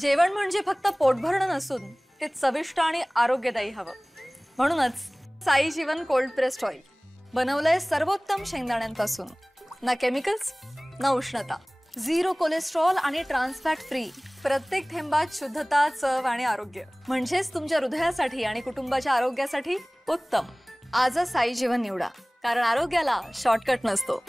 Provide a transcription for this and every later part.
जेवण म्हणजे फक्त पोटभरणं नसून ते चविष्ट आणि आरोग्यदायी हवं. म्हणूनच साई जीवन कोल्ड प्रेस्ड ऑइल बनवलंय सर्वोत्तम शेंगदाण्यांपासून. ना केमिकल्स ना उष्णता, झिरो कोलेस्ट्रॉल आणि ट्रान्स फॅट फ्री. प्रत्येक थेंबात शुद्धता, चव आणि आरोग्य. म्हणजेच तुमच्या हृदयासाठी आणि कुटुंबाच्या आरोग्यासाठी उत्तम. आजच साई जीवन निवडा, कारण आरोग्याला शॉर्टकट नसतो.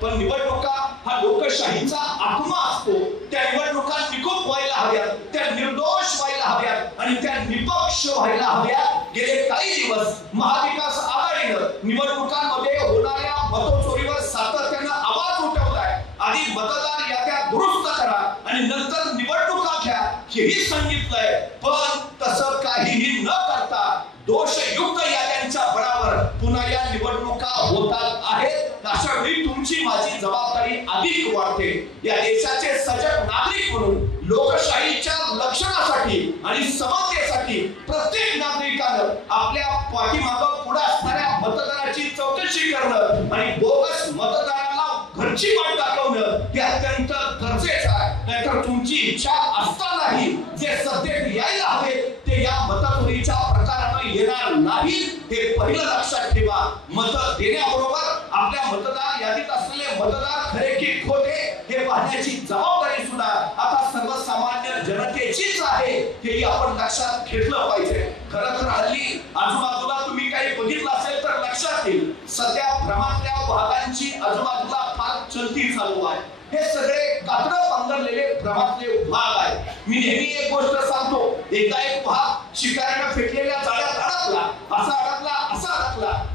पण निवडणुका हा लोकशाहीचा आत्मा असतो. त्या निवडणुका निकोप व्हायला हव्यात, त्या निर्दोष व्हायला हव्यात आणि त्या निपक्ष व्हायला हव्यात. गेले काही दिवस महाविकास आघाडीनं निवडणुकांमध्ये होणाऱ्या मतचोरीवर सातत्यानं आवाज उठवलाय. आधी मतदार याद्या दुरुस्त करा आणि नंतर निवडणुका घ्या हेही सांगितलंय. पण तसं काहीही न करता दोषयुक्त याद्यांच्या बळावर पुन्हा या निवडणुका होतात आहेत. अशा वेळी तुमची माझी जबाबदारी अधिक वाढते. या देशाचे सजग नागरिक म्हणून लोकशाहीच्या लक्षणासाठी आणि समतेसाठी प्रत्येक नागरिकानं आपल्या पाठीमागं पुढे असणाऱ्या मतदाराची चौकशी करणं आणि बोगस मतदाराला घरची वाट दाखवणं हे अत्यंत गरजेचं आहे. नाहीतर तुमची इच्छा असतानाही जे सत्तेत यायला हवे ते या मतचोरीच्या प्रकारानं येणार नाही हे पहिलं लक्षात ठेवा. मत देण्याबरोबर आपल्या मतदार यादीत असलेले मतदार खरे की खोटे हे पाहण्याची जबाबदारी सुद्धा आता सर्वसामान्य जनतेचीच आहे हे आपण लक्षात घेतलं पाहिजे. खरं तर हल्ली आजूबाजूला तुम्ही काही बघितलं असेल तर लक्षात येईल. सध्या भ्रमातल्या वाहनांची आजूबाजूला फार चलती चालू आहे. हे सगळे कातडं पांघरलेले भ्रमातले वाघ आहेत. मी नेहमी एक गोष्ट सांगतो, एकदा एक वाघ शिकाऱ्याने फेकलेल्या जाळ्यात अडकला असा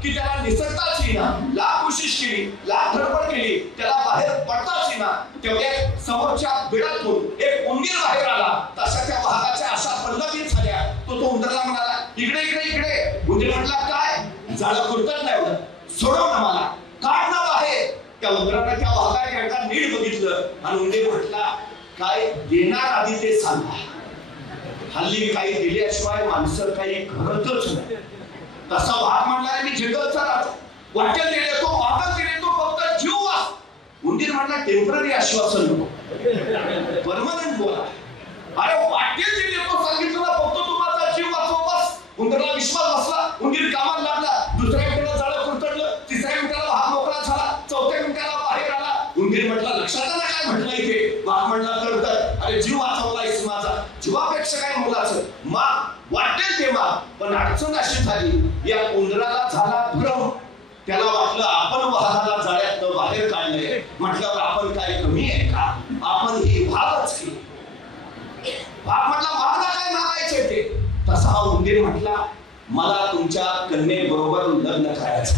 की त्याला निसटताच येईना. लाख कोशिश केली, लाख धडपड केली, त्याला बाहेर पडताच येईना. तेवढ्या समोरच्या बिळातून एक उंदीर बाहेर आला. तशा त्या वाघाच्या अशा पल्लवीत झाल्या. तो उंदराला म्हणाला, इकडे इकडे इकडे. उंदीर म्हटला, काय जाळं खुरतच नाही एवढं, सोडव ना मला, काढ ना बाहेर. त्या उंदराने त्या वाघाच्या एकदा नीट बघितलं आणि उंदीर म्हटला, काय देणार आधी ते सांगा. हल्ली काही दिल्याशिवाय माणसं काही करतच नाही. तसा वाघ म्हणला, मी जंगलचा राजा, वाटेल ते देतो, मागल ते देतो, फक्त जीव वाच. उंदीर म्हणला, टेम्पररी आश्वासन नको, परमनंट बोला. अरे वाटेल ते देतो सांगितलं ना, फक्त तुम्हाला जीव वाचव बस. उंदराला विश्वास बसला. उंदीर कामाला लागला. दुसऱ्या मिनिटाला जाळं खुरतडलं, तिसऱ्या मिनिटाला वाघ मोकळा झाला, चौथ्या मिनिटाला बाहेर आला. उंदीर म्हटला, लक्षात आलं काय म्हटलं इथे? वाघ म्हणला, तर अरे जीव वाचवलायस माझा, जीवापेक्षा काय मुलाचं, माग वाटेल ते माग. पण अडचण अशी झाली, या उंदराला झाला भ्रम. त्याला वाटलं आपण वाघाला जाळ्यात बाहेर काढलंय म्हटल्यावर आपण काय कमी आहे का, आपण ही वाघच की. वाघ म्हटला, वाघला काय मागायचे ते? तसा हा उंदीर म्हटला, मला तुमच्या कन्येबरोबर लग्न करायचं.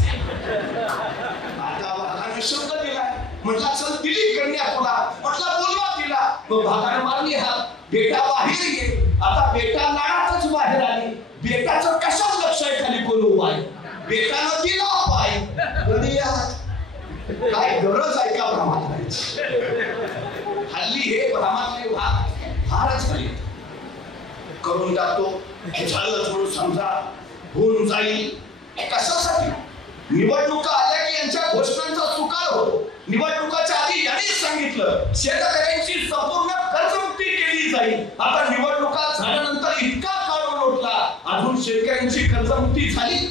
आता वाघाने शब्द दिलाय. म्हटला, चल दिली कन्या तुला. म्हटला, बोलवा तिला. मग वाघाने मारली हात. बेटा बाहेर ये. आता बेटा लाडातच बाहेर आली. बेटाचं कशाच लक्ष आहे खाली कोण उभा आहे? बेटानं दिला पाय. काय गरज आहे का भ्रमात करायची? हल्ली हे भ्रमातले वाघ फारच झाले. करून टाकतो, झालं म्हणून समजा, होऊन जाईल. कशासाठी? निवडणुका आल्या की यांच्या घोषणांचा स्वीकार होतो. निवडणुकाच्या आधी यांनी सांगितलं शेतकऱ्यांची संपूर्ण कर्जमुक्ती केली जाईल. आता निवडणुका झाल्यानंतर इतका काळ लोटला, अजून शेतकऱ्यांची कर्जमुक्ती झाली